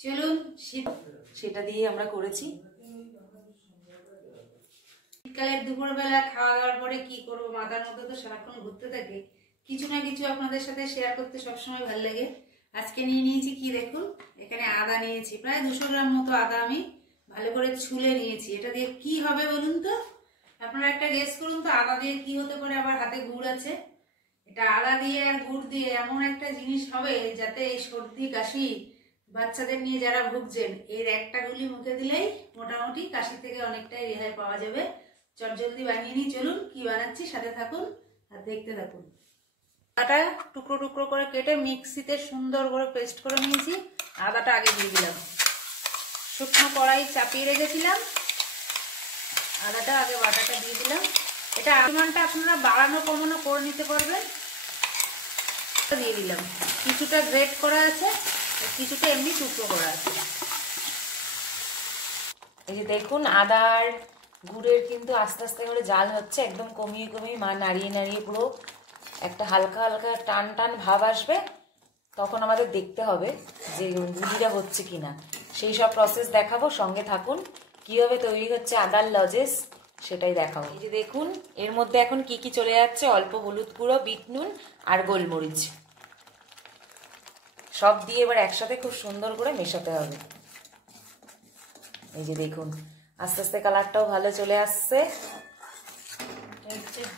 চলুন সেটা দিয়ে আমরা করেছি। শীতকালের দুপুরবেলা খাওয়া দাওয়ার পরে কি করবো, মাথার মধ্যে তো সারাক্ষণ ঘুরতে থাকে, কিছু না কিছু আপনাদের সাথে শেয়ার করতে সবসময় ভালো লাগে। আজকে নিয়ে নিয়েছি কি দেখুন, এখানে আদা নিয়েছি, প্রায় 200 গ্রাম মতো আদা আমি ভালো করে ছুলে নিয়েছি। এটা দিয়ে কি হবে বলুন তো, আপনারা একটা গেস করুন তো, আদা দিয়ে কি হতে পারে। আবার হাতে গুড় আছে, এটা আদা দিয়ে আর গুড় দিয়ে এমন একটা জিনিস হবে যাতে এই সর্দি কাশি বাচ্চাদের নিয়ে যারা ভুগছেন, এর একটা গুলি মুখে দিলেই মোটামুটি কাশি থেকে অনেকটাই রেহাই পাওয়া যাবে। চটজলদি বানিয়ে নিই, চলুন কি বানাচ্ছি সাথে থাকুন আর দেখতে থাকুন। আদাটা টুকরো টুকরো করে কেটে মিক্সিতে সুন্দর করে পেস্ট করে নিয়েছি। আদাটা আগে দিয়ে দিলাম, শুকনো কড়াই চাপিয়ে রেখেছিলাম, আদাটা আগে বাটাটা দিয়ে দিলাম। এটা পরিমাণটা আপনারা বাড়ানো কমানো করে নিতে পারবেন। দিয়ে দিলাম, কিছুটা গ্রেট করা আছে, কিছুটা এমনি টুকরো করা আছে। এই যে দেখুন আদার গুড়ের কিন্তু আস্তে আস্তে করে জাল হচ্ছে, একদম কমিয়ে কমিয়ে মা নাড়িয়ে নাড়িয়ে পুরো একটা হালকা হালকা টান টান ভাব আসবে। তখন আমাদের দেখতে হবে যে গুলিটা হচ্ছে কিনা, সেই সব প্রসেস দেখাবো, সঙ্গে থাকুন। কিভাবে তৈরি হচ্ছে আদার লজেস সেটাই দেখাবো। এই যে দেখুন এর মধ্যে এখন কি কি চলে যাচ্ছে, অল্প হলুদ গুঁড়ো, বিট নুন আর গোলমরিচ সব দিয়ে এবার একসাথে খুব সুন্দর করে মেশাতে হবে। এই যে দেখুন আস্তে আস্তে কালারটাও ভালো চলে আসছে।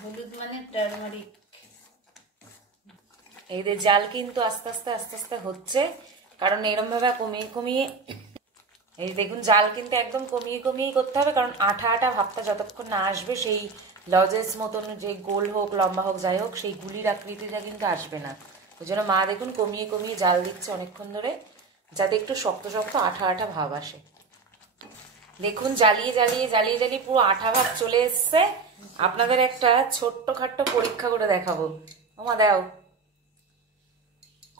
হলুদ মানে টারমারিক। এই যে জাল কিন্তু আস্তে আস্তে আস্তে আস্তে হচ্ছে, কারণ এরম ভাবে কমিয়ে কমিয়ে, এই দেখুন জাল কিন্তু একদম কমিয়ে কমিয়ে করতে হবে, কারণ আঠা আঠা ভাবটা যতক্ষণ না আসবে সেই লজেস মতন যে গোল হোক লম্বা হোক যাই হোক সেই গুলির আকৃতিটা কিন্তু আসবে না। ওই জন্য মা দেখুন কমিয়ে কমিয়ে জাল দিচ্ছে অনেকক্ষণ ধরে, যাতে একটু শক্ত শক্ত আঠা আঠা ভাব আসে। দেখুন জ্বালিয়ে জ্বালিয়ে জ্বালিয়ে জ্বালিয়ে পুরো আঠা ভাব চলে এসছে। আপনাদের একটা ছোট্ট খাট্ট পরীক্ষা করে দেখাবো। ওমা দাও,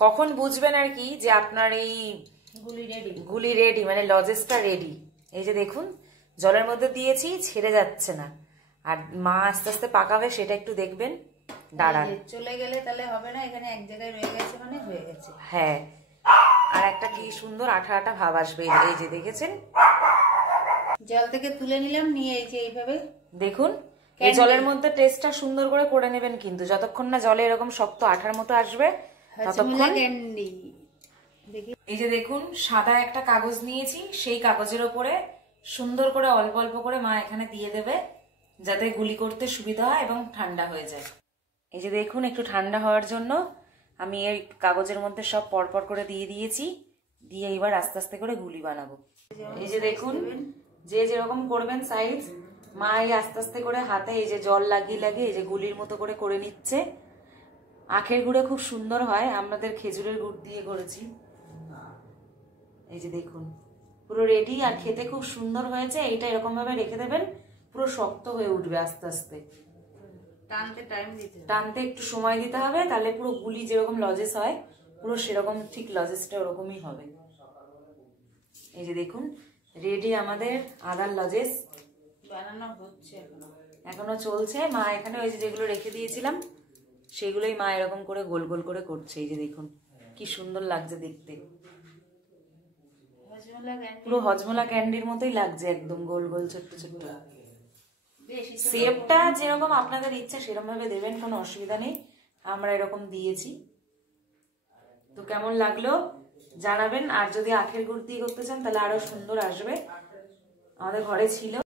কখন বুঝবেন আর কি যে আপনার এই গুলি রেডি মানে লজেসটা রেডি। এই যে দেখুন জলের মধ্যে দিয়েছি, ছেড়ে যাচ্ছে না, আর মা আস্তে আস্তে পাকাবে সেটা একটু দেখবেন। দাঁড়ান, চলে গেলে তাহলে হবে না, এখানে এক জায়গায় রয়ে গেছে মানে হয়ে গেছে। হ্যাঁ, আর একটা কি সুন্দর আঠা আঠা ভাব আসবে। এই যে দেখেছেন, জল থেকে তুলে নিলাম, নিয়ে এই যে এইভাবে দেখুন এই জলের মধ্যে টেস্টটা সুন্দর করে করে নেবেন, কিন্তু যতক্ষণ না জলে এরকম শক্ত আঠার মতো আসবে ততক্ষণ। এই যে দেখুন সাদা একটা কাগজ নিয়েছি, সেই কাগজের ওপরে সুন্দর করে অল্প অল্প করে মা এখানে দিয়ে দেবে, যাতে গুলি করতে সুবিধা হয় এবং ঠান্ডা হয়ে যায়। এই যে দেখুন একটু ঠান্ডা হওয়ার জন্য আমি এই কাগজের মধ্যে সব পরপর করে দিয়ে দিয়েছি, দিয়ে এবার আস্তে আস্তে করে গুলি বানাবো। এই যে দেখুন যে যেরকম করবেন সাইজ, মা এই আস্তে আস্তে করে হাতে এই যে জল লাগিয়ে লাগিয়ে এই যে গুলির মতো করে করে নিচ্ছে। আখের গুড়ে খুব সুন্দর হয়, আমাদের খেজুরের গুড় দিয়ে করেছি। এই যে দেখুন পুরো রেডি, আর খেতে খুব সুন্দর হয়েছে। এইটা এরকম ভাবে রেখে দেবেন, পুরো শক্ত হয়ে উঠবে আস্তে আস্তে। টানতে একটু সময় দিতে হবে, তাহলে পুরো গুলি যেরকম লজেস হয় পুরো সেরকম ঠিক লজেসটা ওরকমই হবে। এই যে দেখুন রেডি আমাদের আদার লজেস, বানানো হচ্ছে এখনো চলছে। মা এখানে ওই যে যেগুলো রেখে দিয়েছিলাম সেগুলোই মা এরকম করে গোল গোল করে করছে। এই যে দেখুন কি সুন্দর লাগছে দেখতে, পুরো হজমলা ক্যান্ডির মতোই লাগছে, একদম গোল গোল ছোট্ট ছোট্ট। শেপটা যেরকম আপনাদের ইচ্ছা সেরকম ভাবে দেবেন, কোনো অসুবিধা নেই। আমরা এরকম দিয়েছি। তো কেমন লাগলো জানাবেন, আর যদি আখের গুড় দিয়ে করতে চান তাহলে আরো সুন্দর আসবে। আমাদের ঘরে ছিল।